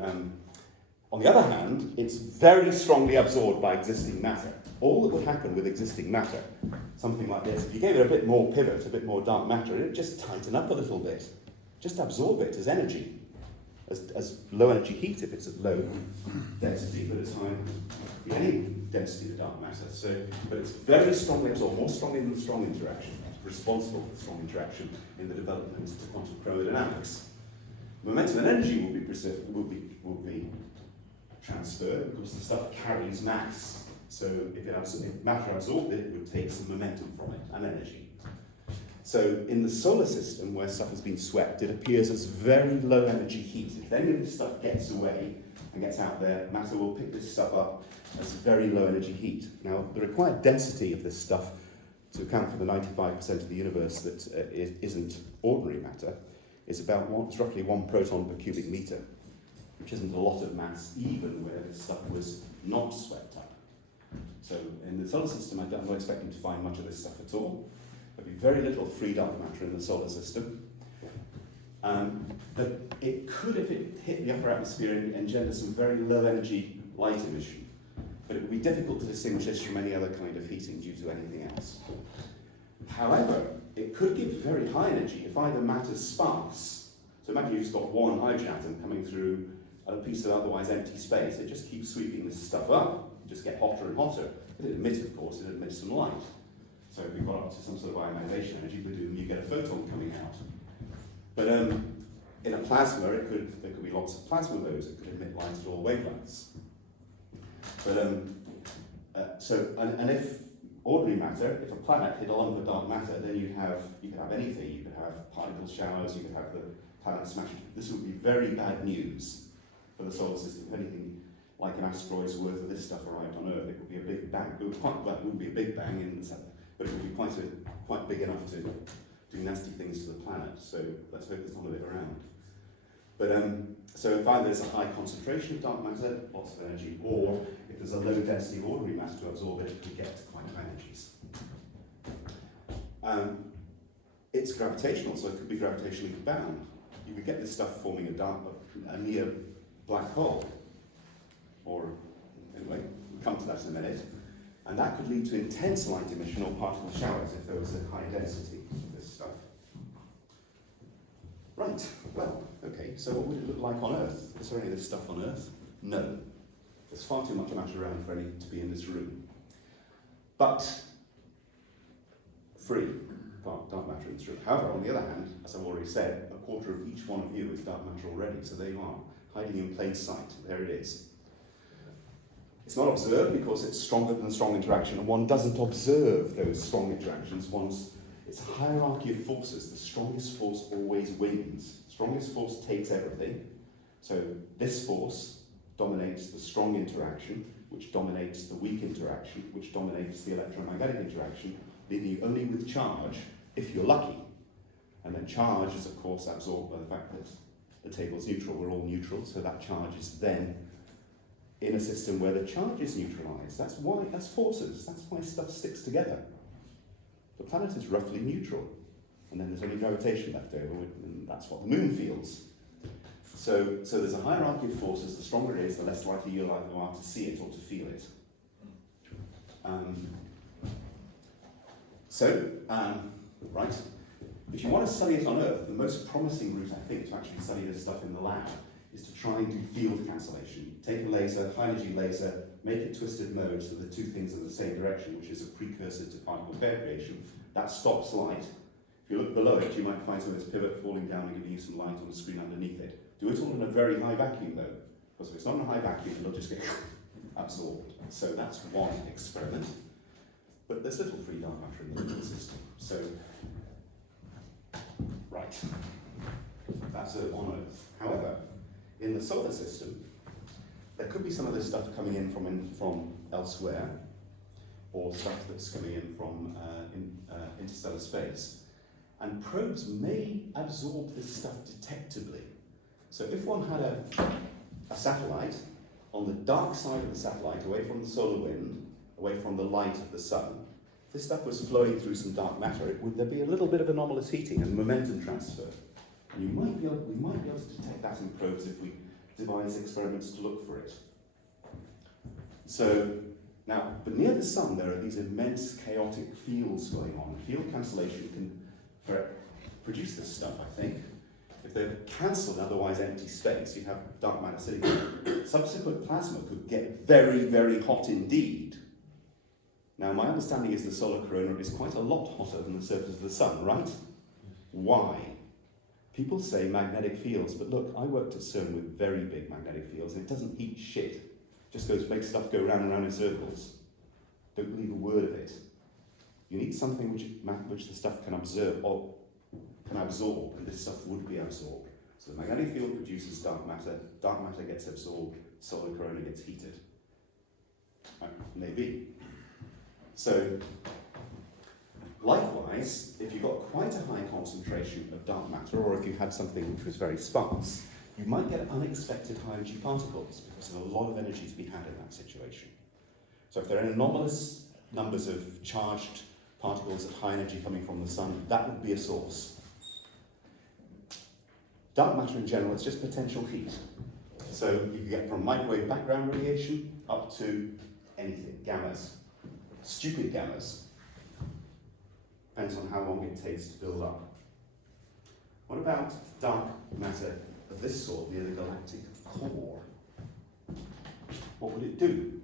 on the other hand, it's very strongly absorbed by existing matter. All that would happen with existing matter, something like this, if you gave it a bit more pivot, a bit more dark matter, it would just tighten up a little bit. Just absorb it as energy, as low energy heat if it's at low density, but as high any density of dark matter. So, but it's very strongly absorbed, more strongly than the strong interaction, responsible for the strong interaction in the development of quantum chromodynamics. Momentum and energy will be transferred because the stuff carries mass. So if matter absorbed it, it would take some momentum from it and energy. So in the solar system where stuff has been swept, it appears as very low energy heat. If any of this stuff gets away and gets out there, matter will pick this stuff up as very low energy heat. Now the required density of this stuff to account for the 95% of the universe that isn't ordinary matter is it's roughly 1 proton per cubic meter, which isn't a lot of mass even where this stuff was not swept up. So in the solar system, I'm not expecting to find much of this stuff at all. There'll be very little free dark matter in the solar system. But it could, if it hit the upper atmosphere, engender some very low energy light emission. But it would be difficult to distinguish this from any other kind of heating due to anything else. However, it could give very high energy if either matter's sparse. So imagine you've just got one hydrogen atom coming through a piece of otherwise empty space. It just keeps sweeping this stuff up. It just get hotter and hotter. It emits, of course, it emits some light. So if we've got up to some sort of ionization energy, you get a photon coming out. But in a plasma, there could be lots of plasma modes. It could emit light at all wavelengths. But and if ordinary matter, if a planet hit a lump of dark matter, then you could have anything. You could have particle showers. You could have the planet smashed. This would be very bad news for the solar system. If anything like an asteroid's worth of this stuff arrived on Earth, it would be a big bang. It would be a big bang in the sense, but it would be quite big enough to do nasty things to the planet. So let's hope there's none of it around. But so if either there's a high concentration of dark matter, lots of energy, or if there's a low density of ordinary matter to absorb it, it can get to quite high energies. It's gravitational, so it could be gravitationally bound. You could get this stuff forming a near black hole. Or, anyway, we'll come to that in a minute. And that could lead to intense light emission or particle showers if there was a high density of this stuff. Right, well, okay, so what would it look like on Earth? Is there any of this stuff on Earth? No. There's far too much matter around for any to be in this room. But free dark matter in this room. However, on the other hand, as I've already said, a quarter of each one of you is dark matter already, so there you are, hiding in plain sight. There it is. It's not observed because it's stronger than strong interaction, and one doesn't observe those strong interactions. It's a hierarchy of forces. The strongest force always wins. Strongest force takes everything. So this force dominates the strong interaction, which dominates the weak interaction, which dominates the electromagnetic interaction, leaving you only with charge, if you're lucky. And then charge is, of course, absorbed by the fact that the table's neutral. We're all neutral, so that charge is then in a system where the charge is neutralized. That's forces. That's why stuff sticks together. The planet is roughly neutral, and then there's only gravitation left over, and that's what the moon feels. So there's a hierarchy of forces. The stronger it is, the less likely you are to see it or to feel it. Right. If you want to study it on Earth, the most promising route, I think, to actually study this stuff in the lab is to try and do field cancellation. Take a laser, high-energy laser, make it twisted mode so the two things are in the same direction, which is a precursor to particle pair creation. That stops light. If you look below it, you might find some of this pivot falling down and giving you some light on the screen underneath it. Do it all in a very high vacuum, though, because if it's not in a high vacuum, it'll just get absorbed. So that's one experiment. But there's little free dark matter in the living system. So, right, that's on Earth. However, in the solar system, there could be some of this stuff coming in from elsewhere, or stuff that's coming in from interstellar space. And probes may absorb this stuff detectably. So if one had a satellite on the dark side of the satellite, away from the solar wind, away from the light of the sun, if this stuff was flowing through some dark matter, there'd be a little bit of anomalous heating and momentum transfer. And we might be able to detect that in probes if we devise experiments to look for it. So, now, but near the sun there are these immense chaotic fields going on. Field cancellation can produce this stuff, I think. If they're cancelled, otherwise empty space, you'd have dark matter sitting there. Subsequent plasma could get very, very hot indeed. Now, my understanding is the solar corona is quite a lot hotter than the surface of the sun, right? Why? People say magnetic fields, but look, I worked at CERN with very big magnetic fields, and it doesn't heat shit. It just makes stuff go round and round in circles. Don't believe a word of it. You need something which the stuff can absorb, and this stuff would be absorbed. So the magnetic field produces dark matter gets absorbed, solar corona gets heated. Maybe. So, likewise, if you've got quite a high concentration of dark matter, or if you had something which was very sparse, you might get unexpected high-energy particles, because there's a lot of energy to be had in that situation. So if there are anomalous numbers of charged particles at high energy coming from the sun, that would be a source. Dark matter in general is just potential heat. So you can get from microwave background radiation up to anything, gammas, stupid gammas. Depends on how long it takes to build up. What about dark matter of this sort near the galactic core? What would it do?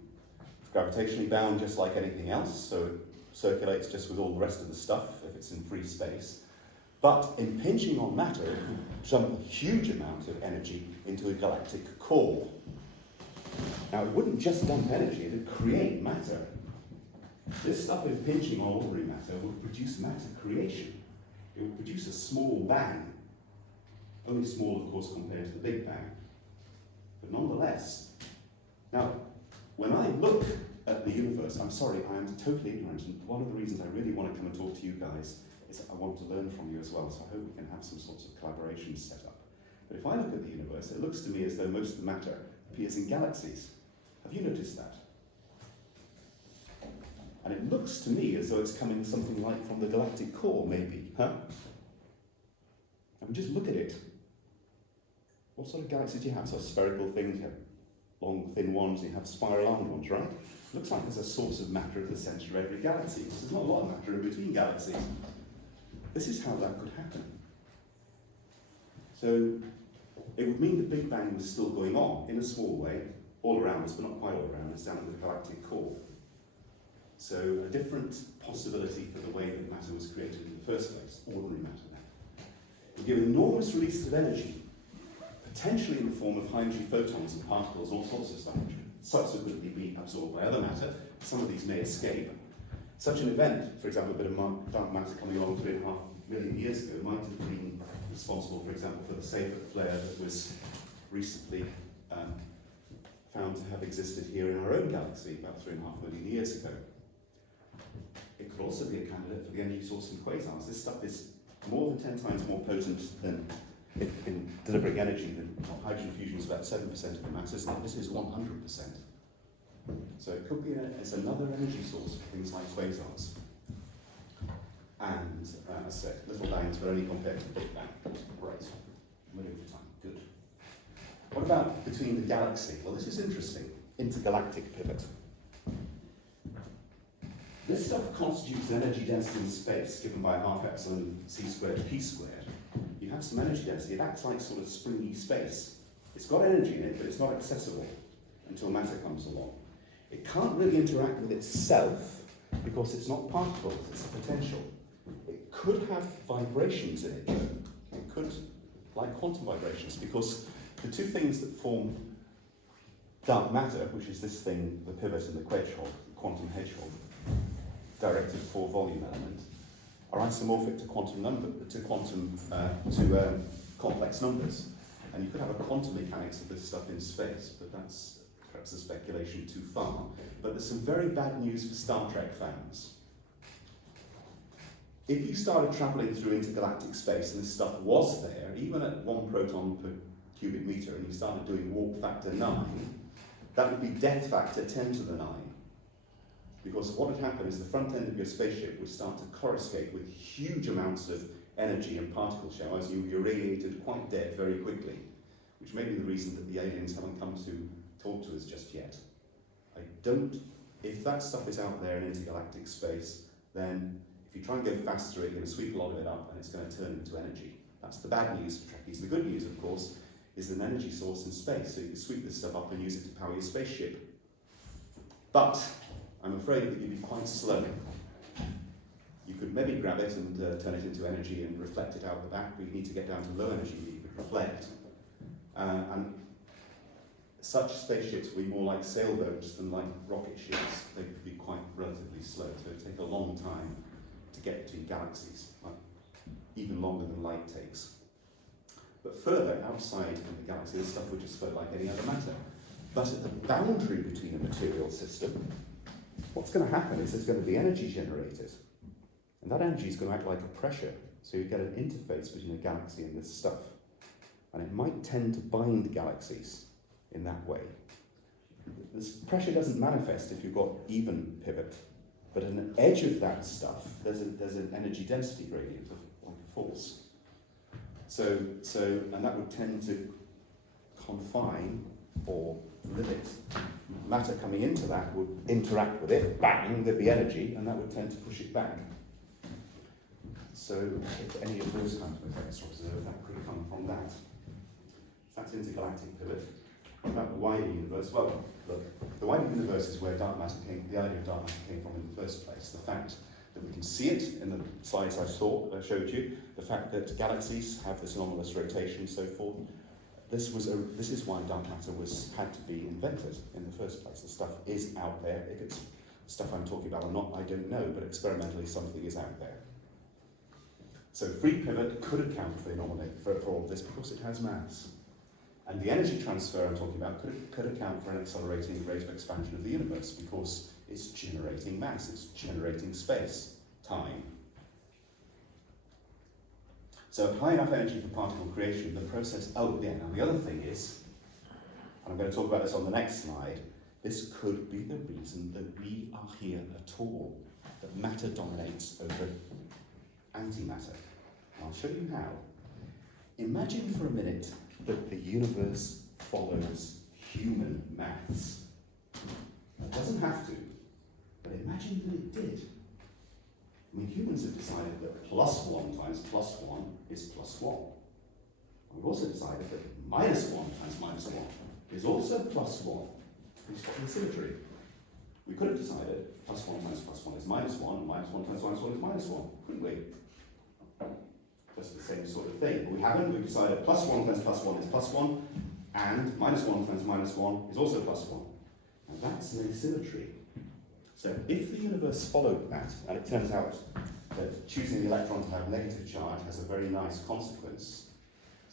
It's gravitationally bound just like anything else, so it circulates just with all the rest of the stuff if it's in free space. But impinging on matter, it would jump a huge amount of energy into a galactic core. Now, it wouldn't just dump energy, it would create matter. This stuff impinging on ordinary matter would produce matter creation. It would produce a small bang. Only small, of course, compared to the Big Bang. But nonetheless. Now, when I look at the universe, I'm sorry, I am totally ignorant, and one of the reasons I really want to come and talk to you guys is that I want to learn from you as well, so I hope we can have some sorts of collaborations set up. But if I look at the universe, it looks to me as though most of the matter appears in galaxies. Have you noticed that? And it looks to me as though it's coming something like from the galactic core, maybe, huh? I mean, just look at it. What sort of galaxies do you have? So spherical things, you have long, thin ones, you have spiral-armed ones, right? It looks like there's a source of matter at the centre of every galaxy. There's not a lot of matter in between galaxies. This is how that could happen. So it would mean the Big Bang was still going on in a small way, all around us, but not quite all around us, down at the galactic core. So a different possibility for the way that matter was created in the first place, ordinary matter now. It would give enormous releases of energy, potentially in the form of high-energy photons and particles, all sorts of stuff, which would subsequently be absorbed by other matter. Some of these may escape. Such an event, for example, a bit of dark matter coming along 3.5 million years ago, might have been responsible, for example, for the Seyfert flare that was recently found to have existed here in our own galaxy about 3.5 million years ago. It could could also be a candidate for the energy source in quasars. This stuff is more than 10 times more potent than in delivering energy than hydrogen fusion is about 7% of the mass, isn't it? This is 100%. So it could be it's another energy source for things like quasars. And as I said, little bangs, but only compared to the Big Bang. Right, moving for time, good. What about between the galaxy? Well, this is interesting. Intergalactic pivot. This stuff constitutes energy density in space, given by half epsilon c squared p squared. You have some energy density. It acts like sort of springy space. It's got energy in it, but it's not accessible until matter comes along. It can't really interact with itself because it's not particles, it's a potential. It could have vibrations in it, though. It could, like quantum vibrations, because the two things that form dark matter, which is this thing, the pivot and the hedgehog, the quantum hedgehog, directed four volume element, are isomorphic to complex numbers. And you could have a quantum mechanics of this stuff in space, but that's perhaps a speculation too far. But there's some very bad news for Star Trek fans. If you started traveling through intergalactic space and this stuff was there, even at 1 proton per cubic meter, and you started doing warp factor 9, that would be death factor 10 to the 9. Because what would happen is the front end of your spaceship would start to coruscate with huge amounts of energy and particle showers, and you'll be irradiated quite dead very quickly, which may be the reason that the aliens haven't come to talk to us just yet. If that stuff is out there in intergalactic space, then if you try and go fast through it, you're going to sweep a lot of it up and it's going to turn into energy. That's the bad news for Trekkies. The good news, of course, is an energy source in space, so you can sweep this stuff up and use it to power your spaceship. But I'm afraid that you'd be quite slow. You could maybe grab it and turn it into energy and reflect it out the back, but you need to get down to low energy where you could reflect. And such spaceships would be more like sailboats than like rocket ships. They could be quite relatively slow, so it would take a long time to get between galaxies, like even longer than light takes. But further outside in the galaxy, this stuff would just float like any other matter. But at the boundary between a material system, what's going to happen is there's going to be energy generated. And that energy is going to act like a pressure. So you get an interface between a galaxy and this stuff. And it might tend to bind galaxies in that way. This pressure doesn't manifest if you've got even pivot. But at an edge of that stuff, there's an energy density gradient of like a force. And that would tend to confine or limit. Matter coming into that would interact with it, bang, there'd be energy, and that would tend to push it back. So if any of those kinds of effects are observed, that could come from that. That's intergalactic pivot. What about the wider universe? Well, look, the wider universe is where dark matter the idea of dark matter came from in the first place. The fact that we can see it in the slides I showed you, the fact that galaxies have this anomalous rotation and so forth. This is why dark matter had to be invented in the first place. The stuff is out there. If it's stuff I'm talking about or not, I don't know, but experimentally something is out there. So free pivot could account for all of this because it has mass. And the energy transfer I'm talking about could account for an accelerating rate of expansion of the universe because it's generating mass, it's generating space, time. So high enough energy for particle creation, the process, now the other thing is, and I'm going to talk about this on the next slide, this could be the reason that we are here at all, that matter dominates over antimatter. And I'll show you how. Imagine for a minute that the universe follows human maths. It doesn't have to, but imagine that it did. I mean, humans have decided that +1 times +1 is +1. We've also decided that -1 times -1 is also +1. It's got symmetry. We could have decided +1 times +1 is -1, -1 times -1 is -1, couldn't we? Just the same sort of thing. But we haven't. We've decided +1 times +1 is +1, and -1 times -1 is also +1. And that's an asymmetry. So if the universe followed that, and it turns out that choosing the electron to have negative charge has a very nice consequence.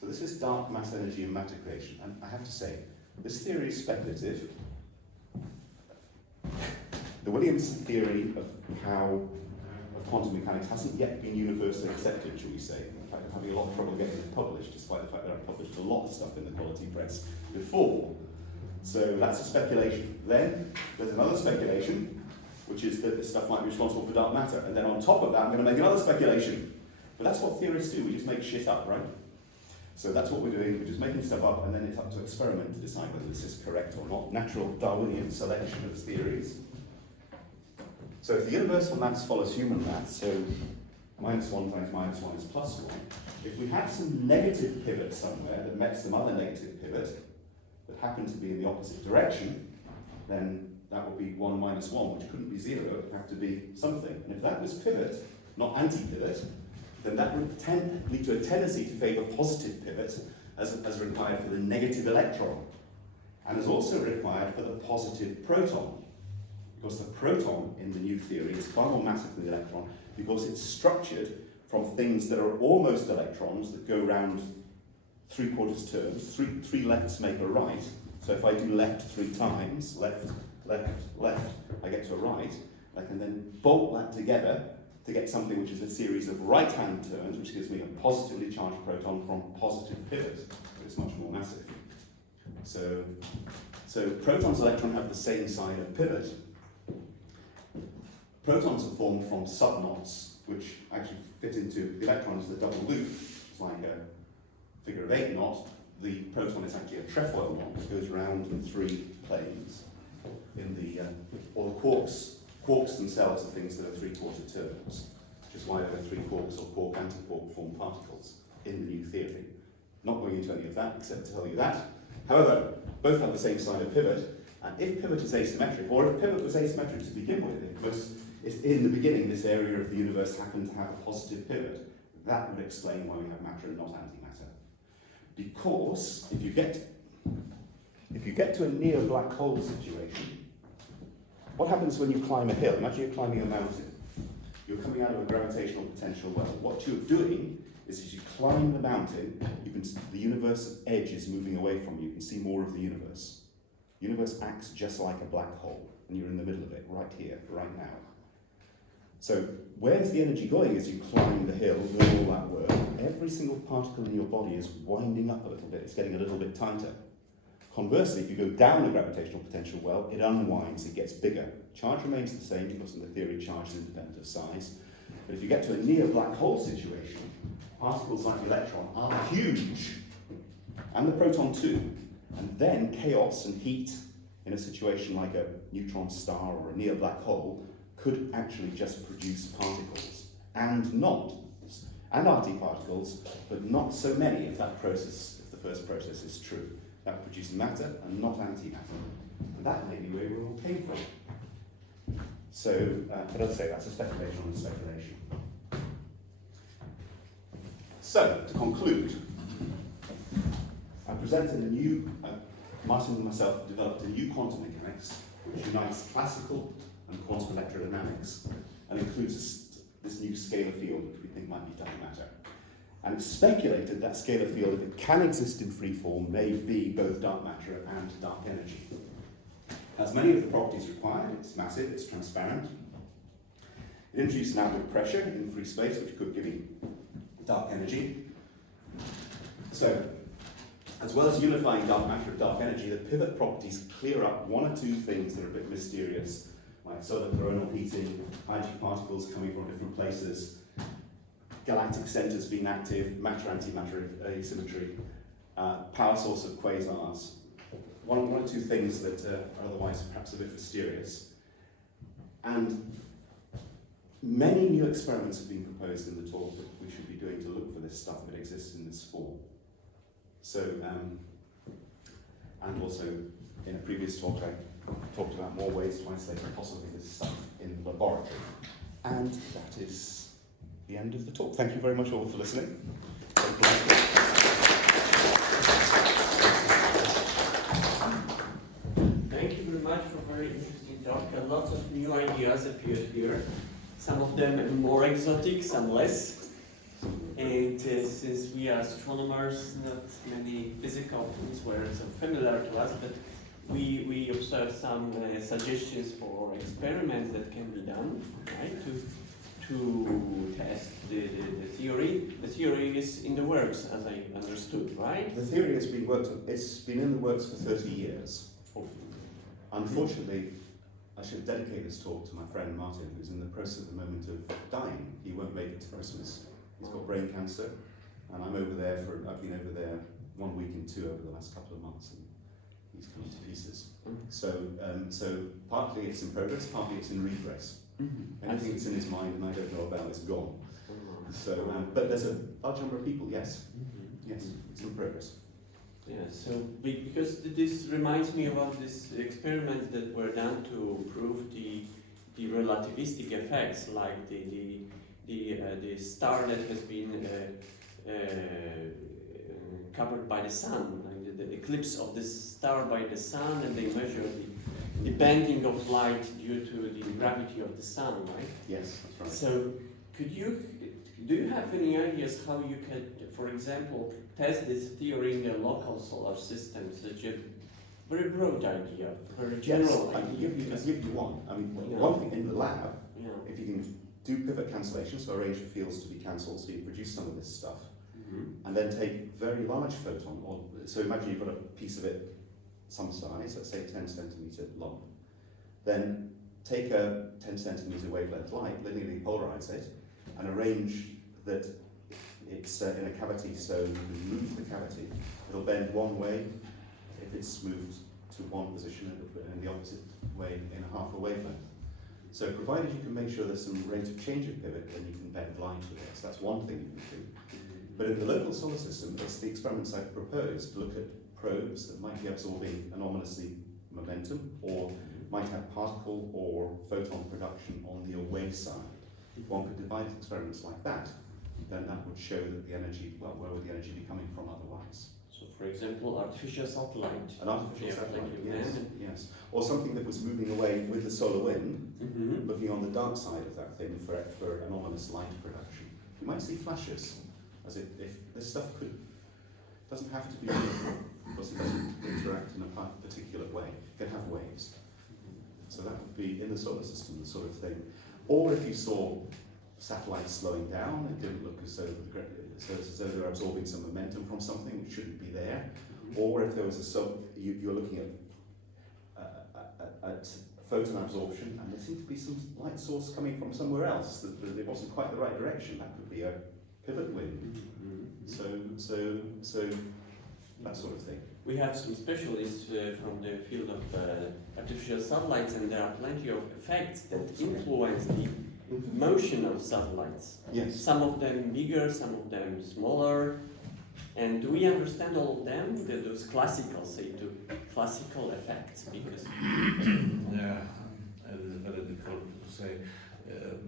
So this is dark mass energy and matter creation. And I have to say, this theory is speculative. The Williamson theory of how quantum mechanics hasn't yet been universally accepted, shall we say. In fact, I'm having a lot of trouble getting it published, despite the fact that I've published a lot of stuff in the quality press before. So that's a speculation. Then there's another speculation, which is that this stuff might be responsible for dark matter. And then on top of that, I'm going to make another speculation. But that's what theorists do. We just make shit up, right? So that's what we're doing. We're just making stuff up, and then it's up to experiment to decide whether this is correct or not. Natural Darwinian selection of theories. So if the universal maths follows human maths, so -1 times -1 is +1, if we had some negative pivot somewhere that met some other negative pivot that happened to be in the opposite direction, then that would be 1 minus 1, which couldn't be 0, it would have to be something. And if that was pivot, not anti-pivot, then that would lead to a tendency to favour positive pivot as required for the negative electron, and as also required for the positive proton. Because the proton in the new theory is far more massive than the electron, because it's structured from things that are almost electrons that go round 3/4 terms. Three lefts make a right. So if I do left 3 times, left, left, left, I get to a right. I can then bolt that together to get something which is a series of right-hand turns, which gives me a positively charged proton from positive pivot, but it's much more massive. So protons and electrons have the same sign of pivot. Protons are formed from subknots, which actually fit into the electron is the double loop. It's like a figure of 8 knot. The proton is actually a trefoil knot that goes around in 3 planes. Or the quarks themselves are things that are 3/4 terms, which is why there are 3 quarks or quark-antiquark form particles in the new theory. Not going into any of that, except to tell you that. However, both have the same sign of pivot, and if pivot is asymmetric, or if pivot was asymmetric to begin with, if in the beginning this area of the universe happened to have a positive pivot, that would explain why we have matter and not antimatter. Because if you get to a near black hole situation, what happens when you climb a hill? Imagine you're climbing a mountain. You're coming out of a gravitational potential well. What you're doing is as you climb the mountain, the universe edge is moving away from you. You can see more of the universe. The universe acts just like a black hole, and you're in the middle of it, right here, right now. So where's the energy going as you climb the hill, doing all that work? Every single particle in your body is winding up a little bit. It's getting a little bit tighter. Conversely, if you go down the gravitational potential well, it unwinds, it gets bigger. Charge remains the same because in the theory charge is independent of size. But if you get to a near black hole situation, particles like the electron are huge, and the proton too. And then chaos and heat in a situation like a neutron star or a near black hole could actually just produce particles, and antiparticles, but not so many if the first process is true. That would produce matter and not antimatter. And that may be where we all came from. So, but as I say, that's a speculation on a speculation. So, to conclude, I presented Martin and myself developed a new quantum mechanics which unites classical and quantum electrodynamics and includes this new scalar field which we think might be dark matter. And it's speculated that scalar field, if it can exist in free form, may be both dark matter and dark energy. It has many of the properties required. It's massive, it's transparent. It introduces an outward pressure in free space, which could give you dark energy. So, as well as unifying dark matter and dark energy, the pivot properties clear up 1 or 2 things that are a bit mysterious, like solar coronal heating, hydrogen particles coming from different places, galactic centers being active, matter-antimatter asymmetry, power source of quasars. 1 or 2 things that are otherwise perhaps a bit mysterious. And many new experiments have been proposed in the talk that we should be doing to look for this stuff that exists in this form. So, and also in a previous talk I talked about more ways to isolate possibly this stuff in the laboratory. And that is the end of the talk. Thank you very much all for listening. Thank you very much for a very interesting talk. A lot of new ideas appeared here. Some of them more exotic, some less. And since we are astronomers, not many physical things were so familiar to us, but we observed some suggestions for experiments that can be done, right, to to test the theory. The theory is in the works, as I understood, right? The theory has been worked on, it's been in the works for 30 years. Unfortunately, I should dedicate this talk to my friend Martin, who's in the process at the moment of dying. He won't make it to Christmas. He's got brain cancer, and I've been over there 1 week and two over the last couple of months, and he's come to pieces. So partly it's in progress, partly it's in regress. Anything that's in his mind and I don't know about is gone. So, but there's a large number of people, yes. Yes, it's in progress. Yeah, so because this reminds me about this experiments that were done to prove the relativistic effects, like the star that has been covered by the sun, like the eclipse of the star by the sun, and they measure the bending of light due to the gravity of the sun, right? Yes, that's right. So do you have any ideas how you can, for example, test this theory in a local solar system? Such a very broad idea, very general I can idea. give you one. I mean, Yeah. one thing in the lab, Yeah. if you can do pivot cancellation, so arrange for fields to be cancelled, so you produce some of this stuff, and then take very large photon, so imagine you've got a piece of it some size, let's say 10 centimetre long, then take a 10 centimetre wavelength light, linearly polarize it, and arrange that it's in a cavity, so you can move the cavity. It'll bend one way if it's moved to one position, and the opposite way in half a wavelength. So provided you can make sure there's some rate of change of pivot, then you can bend light with it. So that's one thing you can do. But in the local solar system, it's the experiments I've proposed to look at probes that might be absorbing anomalously momentum, or might have particle or photon production on the away side. If one could devise experiments like that, then that would show that the energy, well, where would the energy be coming from otherwise? So, for example, artificial satellite. An artificial satellite, yes, then. yes. Or something that was moving away with the solar wind, looking on the dark side of that thing for anomalous light production. You might see flashes, as if this stuff doesn't have to be uniform, because it doesn't interact in a particular way. It can have waves. So that would be, in the solar system, the sort of thing. Or if you saw satellites slowing down, it didn't look as though they're absorbing some momentum from something which shouldn't be there. Or if there was you're looking at photon absorption, and there seemed to be some light source coming from somewhere else that it wasn't quite the right direction. That could be a pivot wind. So that sort of thing. We have some specialists from the field of artificial satellites, and there are plenty of effects that influence the motion of satellites. Yes. Some of them bigger, some of them smaller. And do we understand all of them? Those classical, classical effects? Because yeah, it is very difficult to say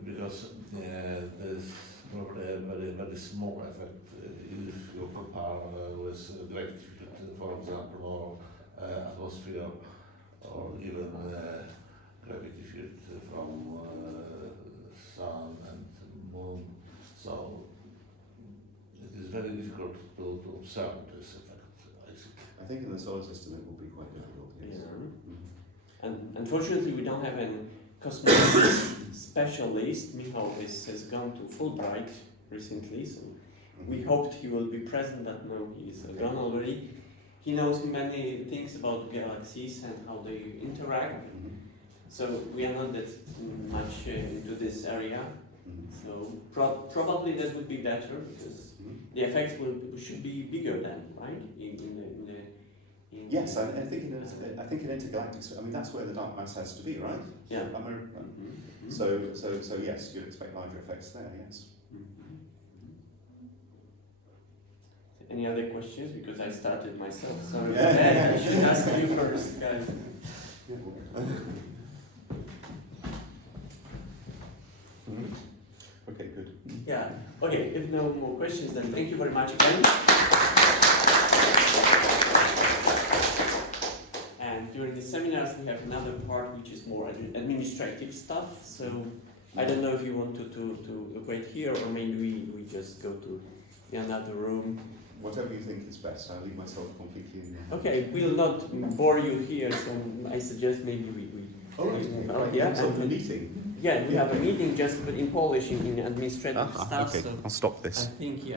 because there's probably a very small effect if you compare with gravity, for example, or atmosphere, or even gravity field from sun and moon. So it is very difficult to observe this effect, I think. I think in the solar system it will be quite difficult. Yes. yeah. And unfortunately, we don't have a cosmology specialist. Michał has gone to Fulbright recently, so we hoped he will be present, but no, he's gone already. He knows many things about galaxies and how they interact. So we are not that much into this area. So probably that would be better, because the effects should be bigger then, right? Yes, I think in intergalactic. I mean, that's where the dark matter has to be, right? Yeah. So yes, you'd expect larger effects there. Yes. Any other questions? Because I started myself. Sorry, Yeah. I should ask you first, guys. Okay, good. Yeah. Okay. If no more questions, then thank you very much again. And during the seminars, we have another part which is more administrative stuff. So I don't know if you want to wait here, or maybe we just go to another room. Whatever you think is best. I leave myself completely in there. Okay, we'll not bore you here, so I suggest maybe we Oh, right. move out. Yeah, Yeah, so the meeting. Yeah, we have a meeting just but in Polish in administrative stuff. okay, So I'll stop I this. think